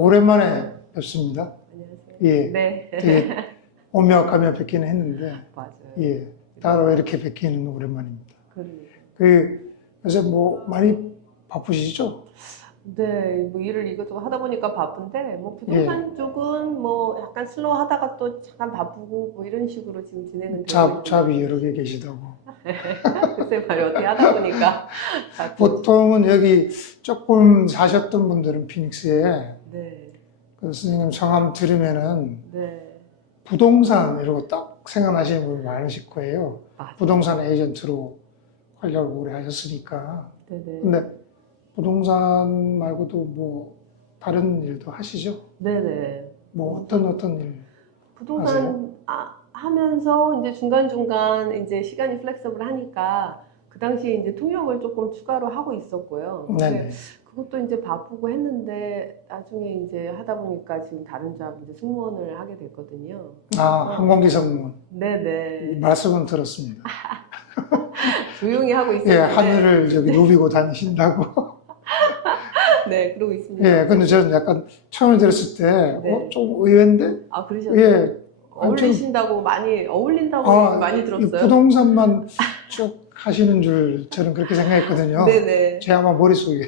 오랜만에 뵙습니다. 안녕하세요. 예. 네. 되게 오며 가며 뵙기는 했는데, 맞아요. 예. 따로 이렇게 뵙기는 오랜만입니다. 그러니까. 요새 뭐 많이 바쁘시죠? 네, 뭐 일을 이것저것 하다 보니까 바쁜데, 뭐 부동산 쪽은 뭐 약간 슬로우 하다가 또 잠깐 바쁘고 뭐 이런 식으로 지금 진행은 되고 있는데. 잡이 여러 개 계시다고. 글쎄 말이 어떻게 하다 보니까. 보통은 여기 조금 사셨던 분들은 피닉스에 네, 그 선생님 성함 들으면은 네. 부동산 이러고 딱 생각나시는 분이 많으실 거예요. 맞아요. 부동산 에이전트로 활약을 오래 하셨으니까. 네네. 근데 부동산 말고도 뭐 다른 일도 하시죠? 네네. 뭐 어떤 일? 부동산 하면서 이제 중간중간 이제 시간이 플렉서블 하니까 그 당시에 이제 통역을 조금 추가로 하고 있었고요. 근데 네네. 그것도 이제 바쁘고 했는데 나중에 이제 하다 보니까 지금 다른 잡 이제 승무원을 하게 됐거든요. 항공기 승무원. 네네. 말씀은 들었습니다. 조용히 하고 예, 있었는데. 하늘을 저기 누비고 다니신다고. 네, 그러고 있습니다. 예, 근데 저는 약간 처음에 들었을 때, 네. 좀 의외인데? 아, 그러셨어요? 예. 어울린다고 많이 이 들었어요. 부동산만 쭉 하시는 줄 저는 그렇게 생각했거든요. 네네. 제 아마 머릿속에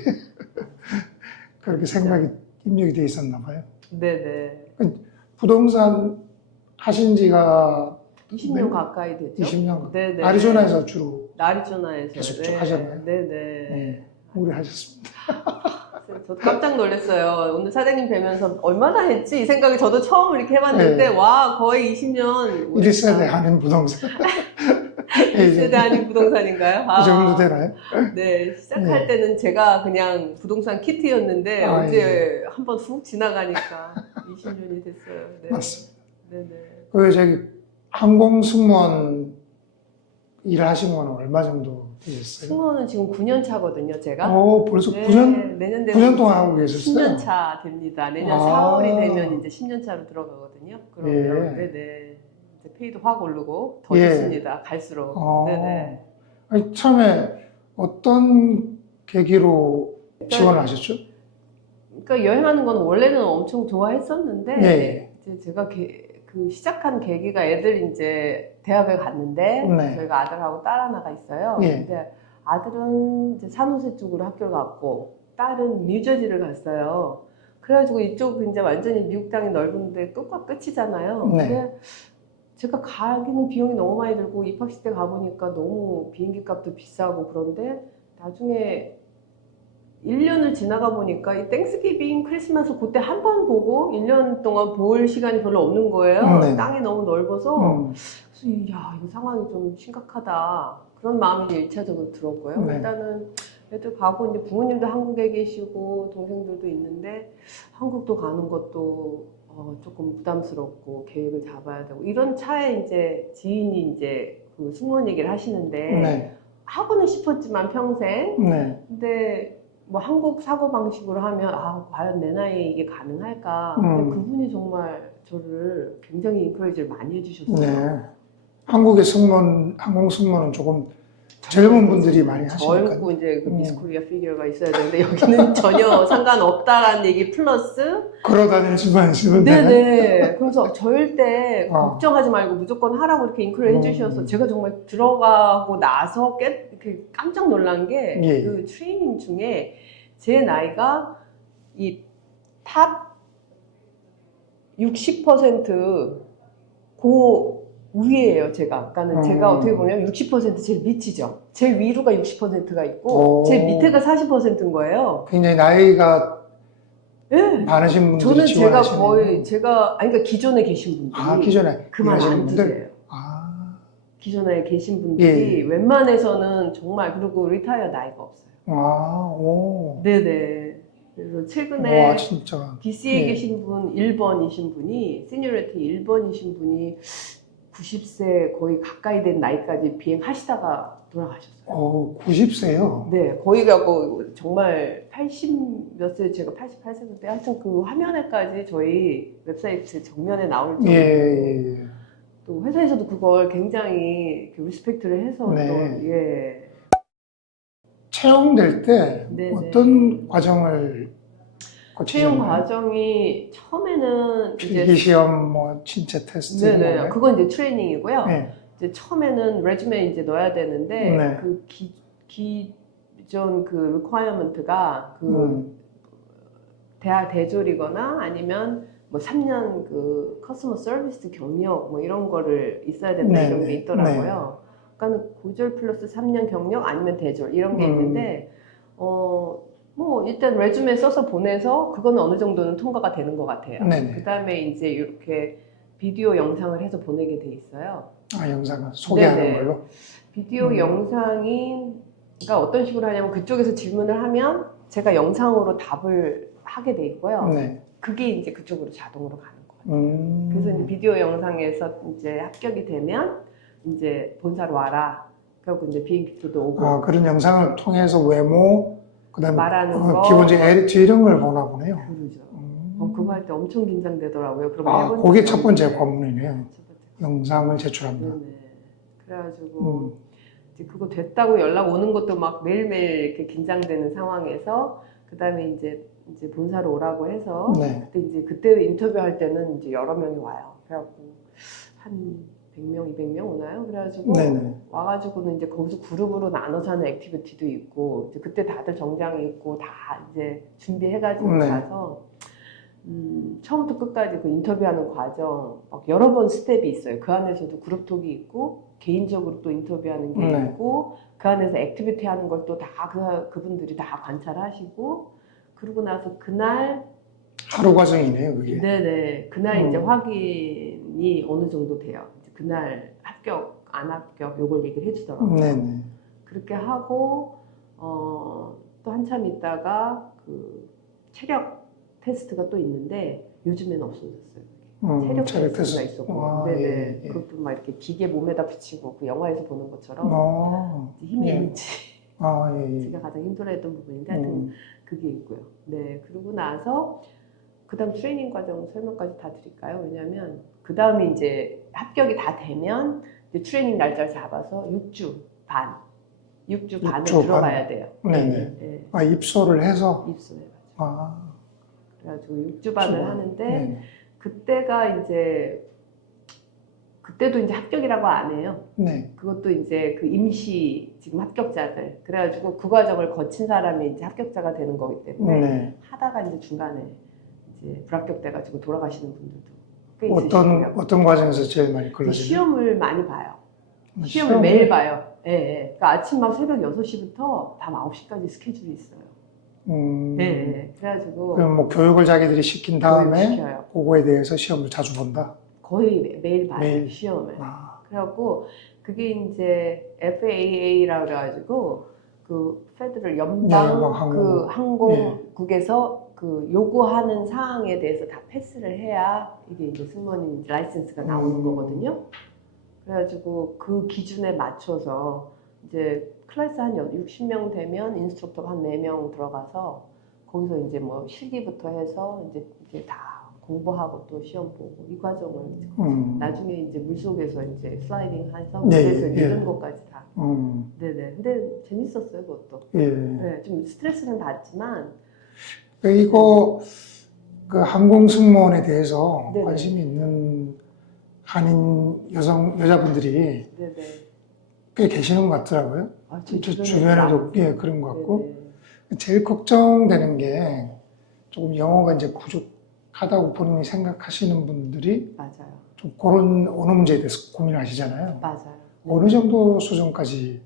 그렇게 생각이 입력이 돼 있었나 봐요. 네네. 부동산 하신 지가 20년 가까이 됐죠? 20년. 네네. 아리조나에서 주로 아리조나에서 계속 쭉 하셨나요? 네네. 네, 오래 하셨습니다. 저도 깜짝 놀랐어요. 오늘 사장님 뵈면서 얼마나 했지? 이 생각이 저도 처음 이렇게 해봤는데, 네. 와, 거의 20년. 1세대 하는 부동산. 1세대 아닌 부동산인가요? 그 정도 되나요? 네, 시작할 때는 제가 그냥 부동산 키트였는데, 언제 한번 훅 지나가니까 20년이 됐어요. 네. 맞습니다. 네네. 저기 항공 승무원 일하신 건 얼마 정도 되셨어요? 승무원은 지금 9년 차거든요, 제가. 벌써 네, 9년? 내년 9년 동안 하고 계셨어요? 10년 차 됩니다. 내년 4월이 되면 이제 10년 차로 들어가거든요. 그러면 네네. 이제 페이도 확 오르고 더 좋습니다. 갈수록. 네네. 아니, 처음에 어떤 계기로 지원을 하셨죠? 그러니까 여행하는 건 원래는 엄청 좋아했었는데 네. 이제 제가 그 시작한 계기가 애들 이제 대학을 갔는데 네. 저희가 아들하고 딸 하나가 있어요. 네. 근데 아들은 이제 산호세 쪽으로 학교를 갔고 딸은 뉴저지를 갔어요. 그래가지고 이쪽 이제 완전히 미국 땅이 넓은데 끝과 끝이잖아요. 네. 근데 제가 가기는 비용이 너무 많이 들고 입학식 때 가보니까 너무 비행기 값도 비싸고 그런데 나중에 1년을 지나가 보니까 이 땡스기빙 크리스마스 그때 한 번 보고 1년 동안 볼 시간이 별로 없는 거예요. 네. 땅이 너무 넓어서 그래서 야, 이거 상황이 좀 심각하다. 그런 마음이 1차적으로 들었고요. 네. 일단은 애들 가고 이제 부모님도 한국에 계시고 동생들도 있는데 한국도 가는 것도 조금 부담스럽고 계획을 잡아야 되고 이런 차에 이제 지인이 이제 그 승무원 얘기를 하시는데 네. 하고는 싶었지만 평생 네. 근데 뭐 한국 사고방식으로 하면 과연 내 나이에 이게 가능할까 근데 그분이 정말 저를 굉장히 인커리지를 많이 해주셨어요. 네. 한국의 항공 승무원은 조금 젊은 분들이 많이 하시니까. 젊고 이제 그 미스 코리아 피규어가 있어야 되는데 여기는 전혀 상관없다라는 얘기 플러스 걸어다니지만 있으면 네네. 그래서 절대 걱정하지 말고 무조건 하라고 이렇게 인크를 해주셔서 제가 정말 들어가고 나서 이렇게 깜짝 놀란 게 그 트레이닝 중에 제 나이가 이 탑 60% 위에요, 제가. 아까는 제가 어떻게 보면 60% 제일 밑이죠. 제 위로가 60%가 있고, 제 밑에가 40%인 거예요. 굉장히 나이가 네. 많으신 분들이 저는 제가 지원하시네요. 거의, 그러니까 기존에 계신 분들이. 기존에 그만 안 분들? 드세요. 기존에 계신 분들이 웬만해서는 정말, 그리고 리타이어 나이가 없어요. 네네. 그래서 최근에 진짜. DC에 계신 분, 1번이신 분이, 시니어리티 1번이신 분이 90세 거의 가까이 된 나이까지 비행하시다가 돌아가셨어요. 90세요? 네, 거의 가고 정말 80 몇 세, 제가 88세인데 하여튼 그 화면에까지 저희 웹사이트 정면에 나올 정도로 또 회사에서도 그걸 굉장히 리스펙트를 해서 채용될 때 네네. 어떤 과정을 채용 거치잖아요. 과정이 처음에는 필기 시험, 뭐 신체 테스트 이런 네네, 건가요? 그건 이제 트레이닝이고요. 네. 이제 처음에는 레주메 이제 넣어야 되는데 네. 그 기존 그 requirement가 그 대학 대졸이거나 아니면 뭐 3년 그 커스터머 서비스 경력 뭐 이런 거를 있어야 된다 네, 이런 게 네, 있더라고요. 그러니까 고졸 플러스 3년 경력 아니면 대졸 이런 게 있는데 뭐 일단 레주메 써서 보내서 그거는 어느 정도는 통과가 되는 것 같아요. 네네. 그 다음에 이제 이렇게 비디오 영상을 해서 보내게 돼 있어요. 아, 영상을 소개하는 네네. 걸로? 비디오 영상이 그러니까 어떤 식으로 하냐면 그쪽에서 질문을 하면 제가 영상으로 답을 하게 돼 있고요. 네. 그게 이제 그쪽으로 자동으로 가는 거예요. 그래서 이제 비디오 영상에서 이제 합격이 되면 이제 본사로 와라. 그리고 이제 비행기표도 오고. 아, 그런 영상을 통해서 외모, 그다음에 말하는 거. 기본적인 에리트 이런 걸 보나 보네요. 그러죠. 그거 할 때 엄청 긴장되더라고요. 그럼 아, 해본 그게 적이 첫 번째 없는데. 관문이네요. 첫 번째. 영상을 제출한다. 네네. 그래가지고 이제 그거 됐다고 연락 오는 것도 막 매일매일 이렇게 긴장되는 상황에서 그 다음에 이제 본사로 오라고 해서 네. 그때 인터뷰할 때는 이제 여러 명이 와요. 그래갖고 한 100명, 200명 오나요? 그래가지고 네네. 와가지고는 이제 거기서 그룹으로 나눠서 하는 액티비티도 있고 이제 그때 다들 정장이 있고 다 이제 준비해가지고 네. 가서 처음부터 끝까지 그 인터뷰하는 과정 막 여러 번 스텝이 있어요. 그 안에서도 그룹톡이 있고 개인적으로 또 인터뷰하는 게 네. 있고 그 안에서 액티비티 하는 걸 또 다 그분들이 다 관찰하시고 그러고 나서 그날 하루 과정이네요, 그게. 네네 그날 이제 확인이 어느 정도 돼요. 이제 그날 합격 안 합격 요걸 얘기를 해주더라고요. 네네. 그렇게 하고 또 한참 있다가 그 체력 테스트가 또 있는데 요즘에는 없어졌어요. 체력 테스트가 있었고, 아, 네네. 예, 예. 그것도 막 이렇게 기계 몸에다 붙이고 그 영화에서 보는 것처럼 힘이 예. 있는지 아, 예, 예. 제가 가장 힘들어했던 부분인데 하여튼 그게 있고요. 네, 그러고 나서 그다음 트레이닝 과정 설명까지 다 드릴까요? 왜냐하면 그 다음에 이제 합격이 다 되면 이제 트레이닝 날짜를 잡아서 6주 반을 6주 들어가야 돼요. 네네. 네. 아, 입소를 해서? 입소해가지고. 아. 그래가지고 6주 반을 하는데 네네. 그때가 이제 그때도 이제 합격이라고 안 해요. 네. 그것도 이제 그 임시 지금 합격자들 그래가지고 그 과정을 거친 사람이 이제 합격자가 되는 거기 때문에 네. 하다가 이제 중간에 이제 불합격돼가지고 돌아가시는 분들도 꽤 있으시고요. 어떤 과정에서 제일 많이 걸러지나요? 시험을 많이 봐요. 시험을 매일 봐요. 예, 예. 그러니까 아침 막 새벽 6시부터 밤 9시까지 스케줄이 있어요. 예, 예. 그래가지고 그럼 뭐 교육을 자기들이 시킨 다음에 시켜요. 그거에 대해서 시험을 자주 본다? 거의 매일 봐요. 매일? 시험을. 아. 그래갖고 그게 이제 FAA라고 그래가지고 그 페더럴 연방 그 항공국에서 그 요구하는 사항에 대해서 다 패스를 해야 이게 이제 승무원 라이센스가 나오는 거거든요. 그래가지고 그 기준에 맞춰서 이제 클래스 한 60명 되면 인스트럭터가 한 4명 들어가서 거기서 이제 뭐 실기부터 해서 이제 다 공부하고 또 시험 보고 이 과정을 나중에 이제 물속에서 이제 슬라이딩 해서 물에서 이런 것까지 다. 네네. 근데 재밌었어요 그것도. 예. 네, 좀 스트레스는 받지만. 이거 그 항공 승무원에 대해서 네네. 관심이 있는 한인 여자분들이 네네. 꽤 계시는 것 같더라고요. 아, 제 주변에도 예, 그런 것 같고. 네네. 제일 걱정되는 게 조금 영어가 이제 부족하다고 본인이 생각하시는 분들이 맞아요. 좀 그런 언어 문제에 대해서 고민을 하시잖아요. 맞아요. 어느 정도 수준까지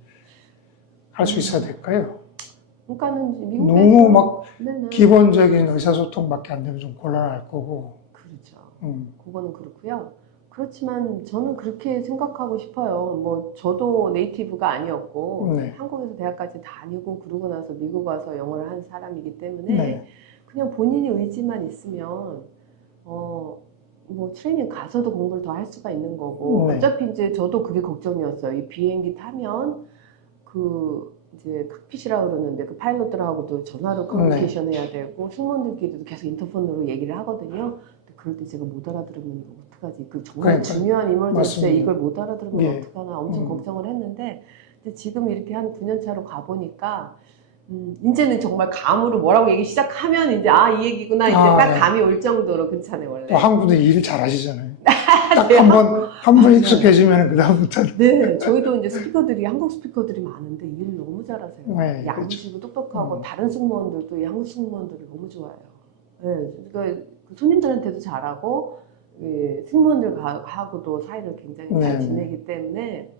할 수 있어야 될까요? 그러니까는 미국 너무 막 네네. 기본적인 의사소통밖에 안 되면 좀 곤란할 거고. 그렇죠. 그거는 그렇고요. 그렇지만 저는 그렇게 생각하고 싶어요. 뭐 저도 네이티브가 아니었고 네. 한국에서 대학까지 다니고 그러고 나서 미국 와서 영어를 한 사람이기 때문에 네. 그냥 본인이 의지만 있으면 뭐 트레이닝 가서도 공부를 더 할 수가 있는 거고 네. 어차피 이제 저도 그게 걱정이었어요. 이 비행기 타면 그 이제 칵핏이라고 그러는데 그 파일럿들하고도 전화로 커뮤니케이션 해야 되고 승무원들끼리도 계속 인터폰으로 얘기를 하거든요. 그럴 때 제가 못 알아들으면 이거 어떡하지? 그 정말 중요한 이머전시에 이걸 못 알아들으면 예. 어떡하나 엄청 걱정을 했는데 근데 지금 이렇게 한 9년 차로 가보니까 이제는 정말 감으로 뭐라고 얘기 시작하면 이제 이 얘기구나 이제 아, 딱 네. 감이 올 정도로 그렇잖아요 원래. 또 한국도 일 잘하시잖아요. 딱 네. 한 번 익숙해지면 그다음부터 네, 저희도 이제 스피커들이 한국 스피커들이 많은데 일을 너무 잘하세요. 네, 양지고 똑똑하고 음. 다른 승무원들도 이 한국 승무원들이 너무 좋아해요. 네, 그러니까 그 손님들한테도 잘하고 승무원들하고도 사이를 굉장히 잘 네. 지내기 때문에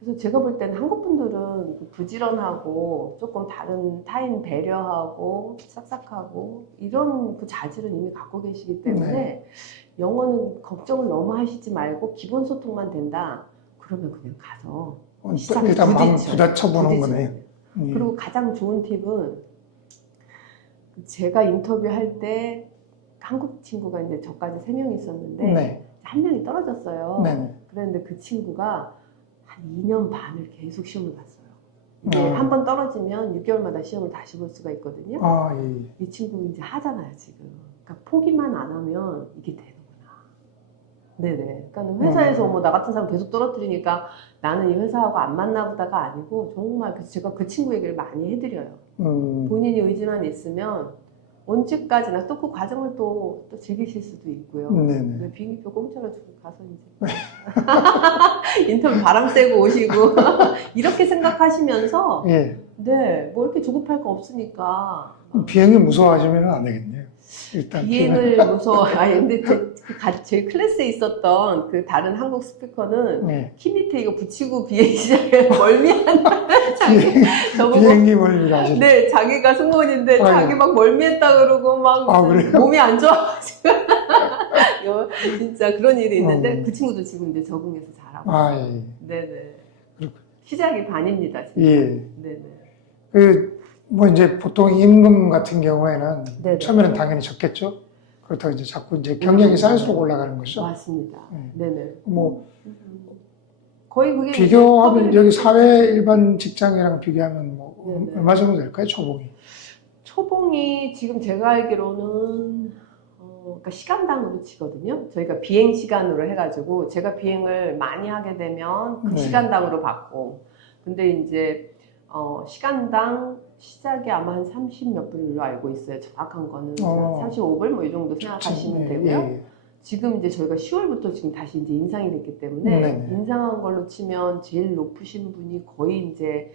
그래서 제가 볼 때는 한국 분들은 그 부지런하고 조금 다른 타인 배려하고 싹싹하고 이런 그 자질은 이미 갖고 계시기 때문에 네. 영어는 걱정을 너무 하시지 말고 기본 소통만 된다. 그러면 그냥 가서 일단 마음 부딪혀요. 부딪혀보는 부딪혀요. 거네요. 그리고 가장 좋은 팁은 제가 인터뷰할 때 한국 친구가 이제 저까지 3명이 있었는데 네. 한 명이 떨어졌어요. 네. 그런데 그 친구가 한 2년 반을 계속 시험을 봤어요. 이게 아. 한 번 떨어지면 6개월마다 시험을 다시 볼 수가 있거든요. 예. 이 친구 이제 하잖아요, 지금. 그러니까 포기만 안 하면 이게 되는구나. 네네. 그러니까 회사에서 뭐 나 같은 사람 계속 떨어뜨리니까 나는 이 회사하고 안 맞나 보다가 아니고 정말 그래서 제가 그 친구 얘기를 많이 해드려요. 본인이 의지만 있으면 언제까지나 또 그 과정을 또 즐기실 수도 있고요. 네네. 비행기표 공짜로 주고 가서 이제 인터뷰 바람 쐬고 오시고 이렇게 생각하시면서 예. 네, 뭐 이렇게 조급할 거 없으니까 비행기 무서워하시면 안 되겠네요. 일단 비행을 무서워. 아니 근데 제 클래스에 있었던 그 다른 한국 스피커는 네. 키 밑에 이거 붙이고 비행 시작에 멀미한 자기 저보고 비행기 멀미를 하시죠. 네 자기가 승무원인데 아이고. 자기 막 멀미했다 그러고 막 그래요? 몸이 안 좋아가지고 진짜 그런 일이 있는데 어. 그 친구도 지금 이제 적응해서 잘하고 예. 네네 그렇군. 시작이 반입니다 진짜. 예. 네네. 뭐 이제 보통 임금 같은 경우에는 네네. 처음에는 당연히 적겠죠. 그렇다고 이제 자꾸 이제 경력이 쌓일수록 올라가는 거죠. 맞습니다. 네. 네네. 뭐 거의 그게 비교하면 커버리- 여기 사회 일반 직장이랑 비교하면 뭐 네네. 얼마 정도 될까요, 초봉이? 초봉이 지금 제가 알기로는 그러니까 시간당으로 치거든요. 저희가 비행 시간으로 해가지고 제가 비행을 많이 하게 되면 그 네. 시간당으로 받고 근데 이제 시간당 시작이 아마 한 30 몇 불로 알고 있어요. 정확한 거는 35불 뭐 이 정도 생각하시면 예, 되고요. 예. 지금 이제 저희가 10월부터 지금 다시 이제 인상이 됐기 때문에 네네. 인상한 걸로 치면 제일 높으신 분이 거의 이제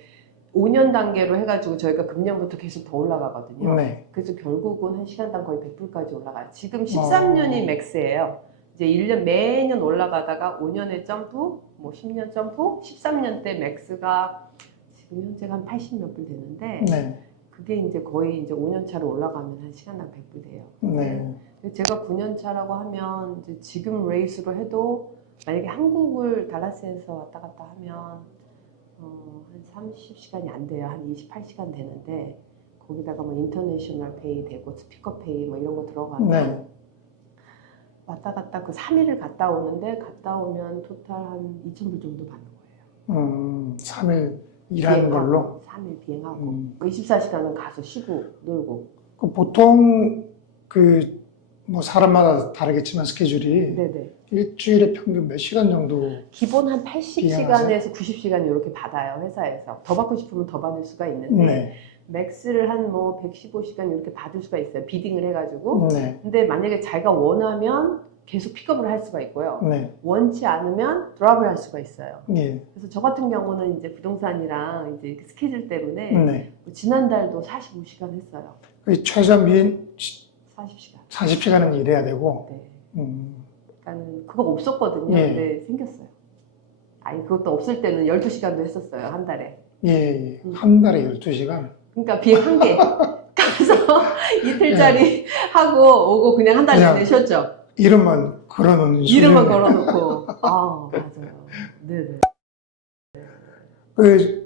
5년 단계로 해가지고 저희가 금년부터 계속 더 올라가거든요. 네. 그래서 결국은 한 시간당 거의 100불까지 올라가요. 지금 13년이 맥스예요. 이제 1년 매년 올라가다가 5년의 점프, 뭐 10년 점프, 13년 때 맥스가 지금 현재가 한 80 몇 불 되는데 네. 그게 이제 거의 이제 5년 차로 올라가면 한 시간당 100불 돼요. 네. 근데 제가 9년 차라고 하면 이제 지금 레이스로 해도 만약에 한국을 달라스에서 왔다 갔다 하면 한 30시간이 안 돼요. 한 28시간 되는데 거기다가 뭐 인터내셔널 페이 되고 스피커 페이 뭐 이런 거 들어가면 네. 왔다 갔다 그 3일을 갔다 오는데 갔다 오면 토탈 한 2,000불 정도 받는 거예요. 3일 일하는 걸로? 3일 비행하고 24시간은 가서 쉬고 놀고. 그 보통 뭐 사람마다 다르겠지만 스케줄이 네네. 일주일에 평균 몇 시간 정도? 기본 한 80시간에서 90시간 이렇게 받아요 회사에서. 더 받고 싶으면 더 받을 수가 있는데 네. 맥스를 한 뭐 115시간 이렇게 받을 수가 있어요. 비딩을 해가지고. 네. 근데 만약에 자기가 원하면 계속 픽업을 할 수가 있고요. 네. 원치 않으면 드랍을 할 수가 있어요. 예. 그래서 저 같은 경우는 이제 부동산이랑 이제 스케줄 때문에 네. 지난달도 45시간 했어요. 그 최저민 40시간. 40시간은 일해야 되고. 네. 음. 그러니까는 그거 없었거든요. 예. 근데 생겼어요. 아니 그것도 없을 때는 12시간도 했었어요. 한 달에. 예. 한 달에 12시간. 그러니까 비행 한 개. 가서 이틀짜리 하고 오고 그냥 한 달 그냥 내내 쉬었죠. 이름만 걸어놓는 이름만 수준이네. 걸어놓고. 아 맞아요. 네네.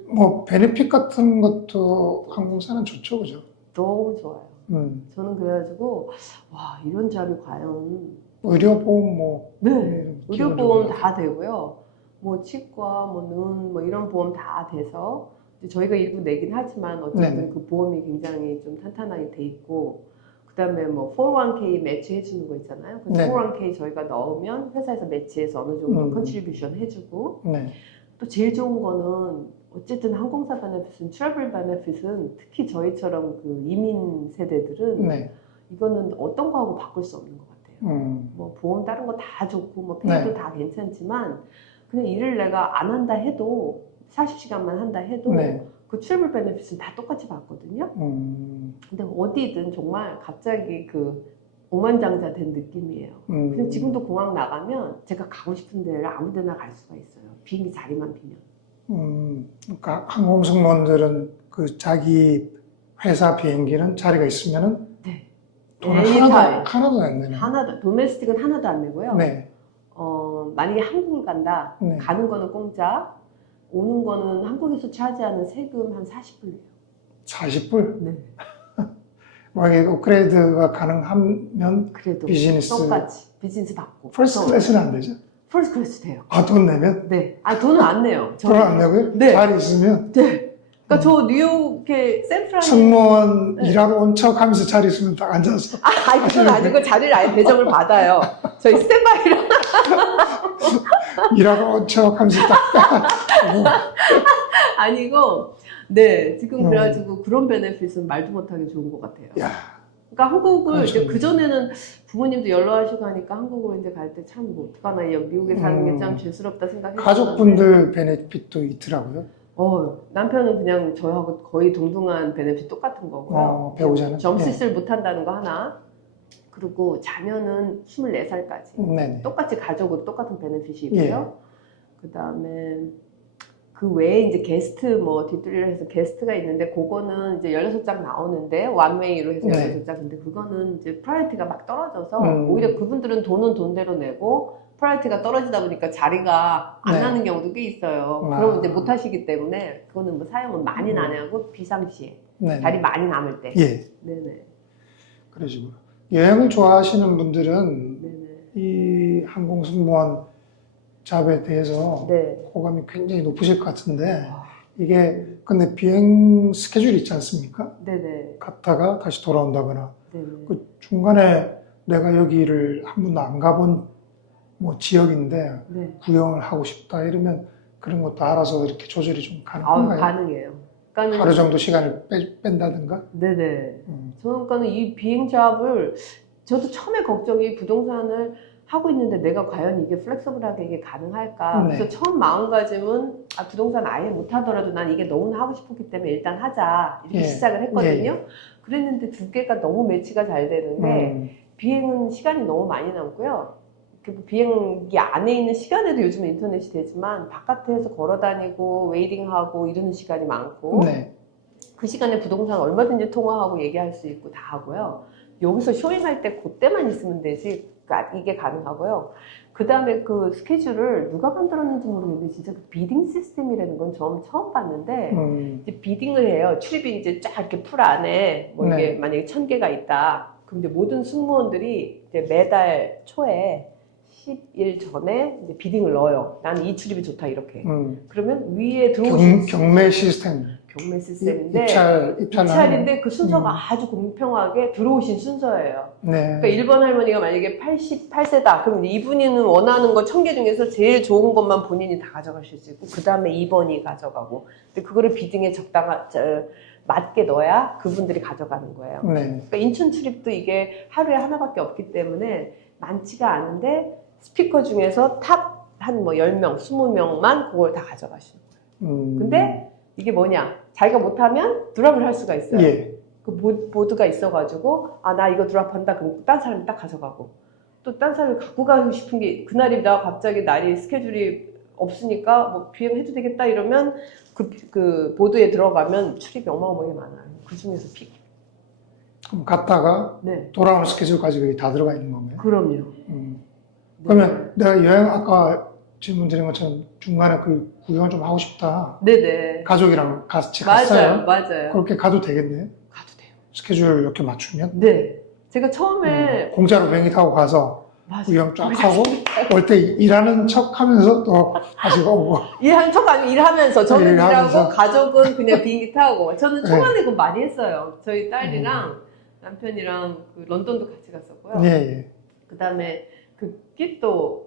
뭐 베네핏 같은 것도 항공사는 좋죠, 그죠? 너무 좋아요. 음. 저는 그래가지고 와 이런 자리 과연 의료보험 뭐. 네 기본적으로 의료보험 다 되고요. 뭐 치과, 뭐 눈, 뭐 이런 보험 다 돼서 이제 저희가 일부 내긴 하지만 어쨌든 네네. 그 보험이 굉장히 좀 탄탄하게 돼 있고 그다음에 뭐 401k 매치 해주는 거 있잖아요. 그 네. 401k 저희가 넣으면 회사에서 매치해서 어느 정도 음. 컨트리뷰션 해주고 네. 또 제일 좋은 거는 어쨌든 항공사 베네핏은 트래블 베네핏은 특히 저희처럼 그 이민 세대들은 네. 이거는 어떤 거하고 바꿀 수 없는 것 같아요. 뭐 보험 다른 거 다 좋고 뭐 페이도 네. 다 괜찮지만 그냥 일을 내가 안 한다 해도 40시간만 한다 해도 네. 그 트래블 베네핏은 다 똑같이 받거든요. 근데 어디든 정말 갑자기 그 억만장자 된 느낌이에요. 그냥 지금도 공항 나가면 제가 가고 싶은 데를 아무 데나 갈 수가 있어요. 비행기 자리만 비면. 그러니까 항공 승무원들은 그 자기 회사 비행기는 자리가 있으면은 네. 돈을 anytime. 하나도 안 내네. 하나도, 도메스틱은 하나도 안 내고요. 네. 만약에 한국을 간다, 네. 가는 거는 공짜, 오는 거는 한국에서 차지하는 세금 한 40불 내요. 40불? 네. 만약에 업그레이드가 가능하면 그래도 비즈니스. 똑같이 비즈니스 받고. 퍼스트 클래스는 안 되죠? 퍼스트 클래스 돼요. 아, 돈 내면? 네. 아, 돈은 안 내요. 돈 안 내고요? 네. 자리 있으면? 네. 그러니까 저 뉴욕의 샌프란 승무원 네. 일하러 온 척 하면서 자리 있으면 딱 앉아서. 그건 아니고 자리를 아예 배정을 받아요. 저희 스탠바이로. 일하러 온 척 하면서 딱 빼가지고. 아니고, 네. 지금 그래가지고 그런 베네핏은 말도 못하게 좋은 것 같아요. 야, 그러니까 한국을 이제 그렇죠. 그전에는 부모님도 연로하시고 하니까 한국을 이제 갈 때 참 뭐 어떡하나, 미국에 사는 게 참 죄스럽다 생각했는데. 가족분들 베네핏도 있더라고요. 남편은 그냥 저하고 거의 동등한 베네핏 똑같은 거고요. 배우자는? 점수를 못 한다는 거 하나. 그리고 자녀는 24살까지. 네네. 똑같이 가족으로 똑같은 베네핏이 예. 있고요. 그 다음에 그 외에 이제 게스트 뭐 뒷줄이라 해서 게스트가 있는데 그거는 이제 16장 나오는데 원웨이로 해서 네. 16장 근데 그거는 이제 프라이어티가 막 떨어져서 오히려 그분들은 돈은 돈대로 내고 프라이어티가 떨어지다 보니까 자리가 안 네. 나는 경우도 꽤 있어요. 아. 그러면 이제 못 하시기 때문에 그거는 뭐 사용은 많이는 안 하고 비상시에 네네. 자리 많이 남을 때. 예. 네네. 그러시고요. 여행을 좋아하시는 분들은 네네. 이 항공승무원 잡에 대해서 네. 호감이 굉장히 높으실 것 같은데 와. 이게 근데 비행 스케줄이 있지 않습니까? 네네. 갔다가 다시 돌아온다거나 네네. 그 중간에 내가 여기를 한 번도 안 가본 뭐 지역인데 네. 구경을 하고 싶다 이러면 그런 것도 알아서 이렇게 조절이 좀 아우, 가능한가요? 가능해요. 그러니까는 하루 정도 시간을 뺀다든가? 네네. 저는 그러니까 이 비행 잡을 저도 처음에 걱정이 부동산을 하고 있는데 내가 과연 이게 플렉서블하게 이게 가능할까? 네. 그래서 처음 마음가짐은 부동산 아예 못하더라도 난 이게 너무나 하고 싶었기 때문에 일단 하자 이렇게 예. 시작을 했거든요. 예. 그랬는데 두 개가 너무 매치가 잘 되는데 비행은 시간이 너무 많이 남고요. 그 비행기 안에 있는 시간에도 요즘 인터넷이 되지만 바깥에서 걸어다니고 웨이팅하고 이러는 시간이 많고 네. 그 시간에 부동산 얼마든지 통화하고 얘기할 수 있고 다 하고요. 여기서 쇼잉할 때 그때만 있으면 되지 이게 가능하고요. 그 다음에 그 스케줄을 누가 만들었는지 모르겠는데 진짜 그 비딩 시스템이라는 건 처음 봤는데 이제 비딩을 해요. 출입이 이제 쫙 이렇게 풀 안에 뭐 이게 네. 만약에 1000개가 있다. 그럼 이제 모든 승무원들이 이제 매달 초에 10일 전에 이제 비딩을 넣어요. 나는 이 출입이 좋다 이렇게. 그러면 위에 들어오신 경매 시스템. 경매 시스템인데 입찰인데 그 순서가 아주 공평하게 들어오신 순서예요. 네. 그러니까 1번 할머니가 만약에 88세다. 그럼 이분이 원하는 거 1000개 중에서 제일 좋은 것만 본인이 다 가져가실 수 있고 그 다음에 2번이 가져가고 근데 그거를 비딩에 맞게 넣어야 그분들이 가져가는 거예요. 네. 그러니까 인천 출입도 이게 하루에 하나밖에 없기 때문에 많지가 않은데 스피커 중에서 탑 한 뭐 10명, 20명만 그걸 다 가져가시는 거예요. 근데 이게 뭐냐? 자기가 못하면 드랍을 할 수가 있어요. 예. 그 보드가 있어가지고 나 이거 드랍한다 그럼 딴 사람이 딱 가져가고 또 딴 사람이 갖고 가고 싶은 게 그날이 나 갑자기 날이 스케줄이 없으니까 뭐 비행해도 되겠다 이러면 그 보드에 들어가면 출입이 어마어마하게 많아요. 그 중에서 픽. 그럼 갔다가 네. 돌아오는 스케줄까지 거기 다 들어가 있는 건가요? 그럼요. 그러면 내가 여행 아까 질문 드린 것처럼 중간에 그 구경을 좀 하고 싶다. 네네. 가족이랑 같이 갔어요. 맞아요. 그렇게 가도 되겠네요. 가도 돼요. 스케줄 이렇게 맞추면. 네. 제가 처음에 공짜로 비행기 타고 가서 맞아요. 구경 쫙 하고 올 때 일하는 척 하면서 또 다시 오고. 일하는 척 아니고 일하면서 저는 일하면서. 일하고 가족은 그냥 비행기 타고 저는 네. 초반에 그거 많이 했어요. 저희 딸이랑 남편이랑 그 런던도 같이 갔었고요. 예, 예. 그 다음에 그 끼또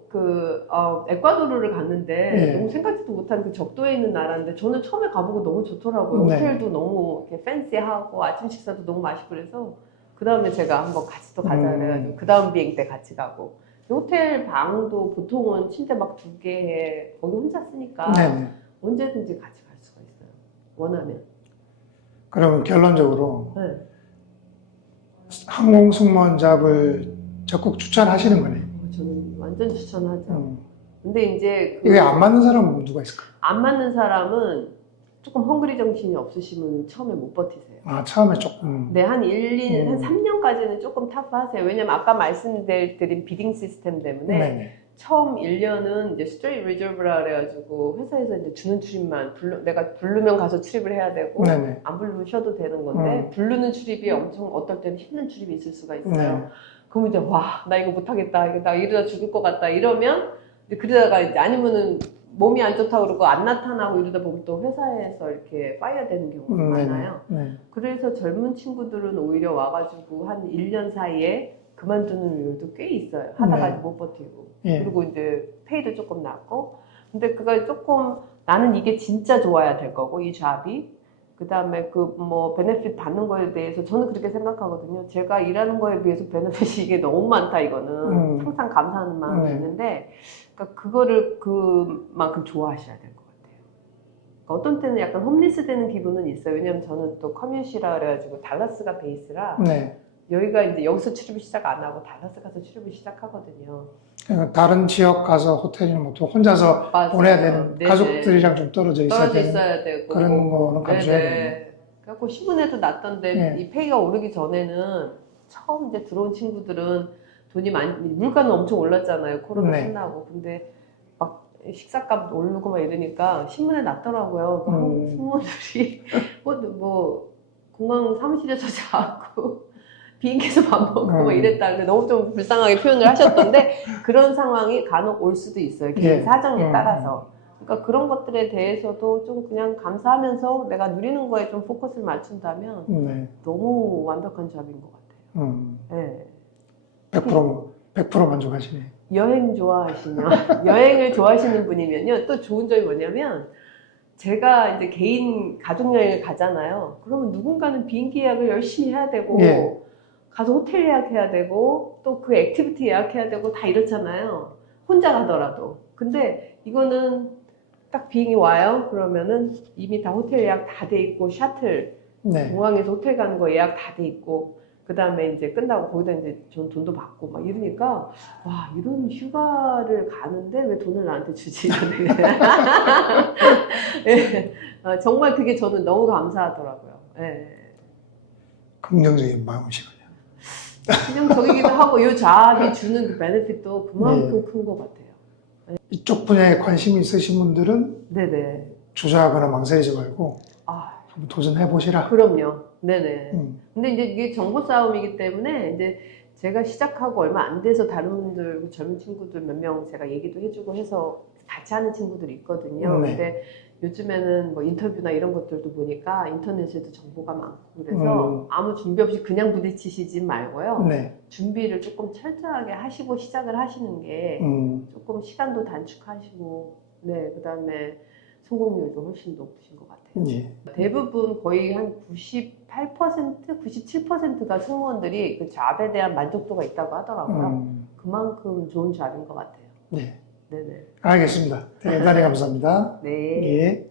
에콰도르를 갔는데 예. 너무 생각지도 못한 그 적도에 있는 나라인데 저는 처음에 가보고 너무 좋더라고요. 네. 호텔도 너무 이렇게 팬시하고 아침 식사도 너무 맛있고 그래서 그 다음에 제가 한번 같이 또 가자 그래가지고 그 다음 비행 때 같이 가고 호텔 방도 보통은 침대 막 2개에 거기 혼자 쓰니까 네네. 언제든지 같이 갈 수가 있어요. 원하면. 그러면 결론적으로 네. 항공 승무원 잡을 적극 추천하시는 거네요. 저는 완전 추천하죠. 음. 근데 이제 이게 안 맞는 사람은 누가 있을까요? 안 맞는 사람은 조금 헝그리 정신이 없으시면 처음에 못 버티세요. 아, 처음에 조금. 네, 한 1, 한 음. 3년까지는 조금 타프하세요. 왜냐면 아까 말씀드린 비딩 시스템 때문에 네네. 처음 1년은 이제 스트레이트 리저브라 그래가지고 회사에서 이제 주는 출입만 내가 부르면 가서 출입을 해야 되고 네네. 안 부르면 쉬어도 되는 건데 부르는 출입이 엄청 어떨 때는 힘든 출입이 있을 수가 있어요. 네. 그러면 이제 와, 나 이거 못하겠다. 이거 나 이러다 죽을 것 같다. 이러면 이제 그러다가 이제 아니면은 몸이 안 좋다고 그러고 안 나타나고 이러다 보면 또 회사에서 이렇게 파이어 되는 경우가 많아요. 네. 그래서 젊은 친구들은 오히려 와가지고 한 1년 사이에 그만두는 이유도 꽤 있어요. 하다가 네. 못 버티고. 예. 그리고 이제 페이도 조금 낮고. 근데 그거 조금 나는 이게 진짜 좋아야 될 거고, 이 잡이. 그 다음에 그 뭐 베네핏 받는 거에 대해서 저는 그렇게 생각하거든요. 제가 일하는 거에 비해서 베네핏이 이게 너무 많다, 이거는. 항상 감사하는 마음이 있는데, 그러니까 그거를 그만큼 좋아하셔야 될 것 같아요. 그러니까 어떤 때는 약간 홈리스 되는 기분은 있어요. 왜냐면 저는 또 커뮤니티라 그래가지고 달라스가 베이스라 네. 여기가 이제 여기서 출입을 시작 안 하고 달라스 가서 출입을 시작하거든요. 그러니까 다른 지역 가서 호텔이나 뭐 혼자서 맞아요. 보내야 되는 네네. 가족들이랑 좀 떨어져 있어야 떨어져 되는 있어야 되고 그런 거는 감수해야 되네요. 네네. 그래갖고 신문에도 났던데 네. 이 페이가 오르기 전에는 처음 이제 들어온 친구들은 돈이 많이 물가는 엄청 올랐잖아요. 코로나 네. 끝나고. 근데 막 식사값 오르고 막 이러니까 신문에 났더라고요. 한국 승무원들이 뭐 공항 사무실에서 자고 비행기에서 밥 먹고 막 이랬다. 근데 너무 좀 불쌍하게 표현을 하셨던데 그런 상황이 간혹 올 수도 있어요. 개인 예. 사정에 따라서. 그러니까 그런 것들에 대해서도 좀 그냥 감사하면서 내가 누리는 거에 좀 포커스를 맞춘다면 네. 너무 완벽한 잡인 것 같아요. 네. 100% 만족하시네. 여행 좋아하시면 여행을 좋아하시는 분이면요 또 좋은 점이 뭐냐면 제가 이제 개인 가족 여행을 가잖아요. 그러면 누군가는 비행기 예약을 열심히 해야 되고 예. 가서 호텔 예약해야 되고 또 그 액티비티 예약해야 되고 다 이렇잖아요. 혼자 가더라도. 근데 이거는 딱 비행이 와요. 그러면은 이미 다 호텔 예약 다 돼 있고 샤틀 네. 공항에서 호텔 가는 거 예약 다 돼 있고 그 다음에 이제 끝나고 거기다 이제 전 돈도 받고 막 이러니까 와 이런 휴가를 가는데 왜 돈을 나한테 주지? 네. 정말 그게 저는 너무 감사하더라고요. 네. 긍정적인 마음이시군요. 긍정적이기도 하고 이 잡이 주는 그 베네핏도 그만큼 큰 것 같아요. 이쪽 분야에 관심이 있으신 분들은 네네. 주저하거나 망설이지 말고 아 한번 도전해 보시라. 그럼요. 네네. 근데 이제 이게 정보 싸움이기 때문에 이제 제가 시작하고 얼마 안 돼서 다른 분들, 젊은 친구들 몇 명 제가 얘기도 해주고 해서 같이 하는 친구들이 있거든요. 네. 근데 요즘에는 뭐 인터뷰나 이런 것들도 보니까 인터넷에도 정보가 많고 그래서 아무 준비 없이 그냥 부딪히시지 말고요. 네. 준비를 조금 철저하게 하시고 시작을 하시는 게 조금 시간도 단축하시고 네, 그 다음에 성공률도 훨씬 높으신 것 같아요. 예. 대부분 거의 한 98%, 97%가 승무원들이 그 잡에 대한 만족도가 있다고 하더라고요. 그만큼 좋은 잡인 것 같아요. 네. 네네. 알겠습니다. 대단히 감사합니다. 네. 예.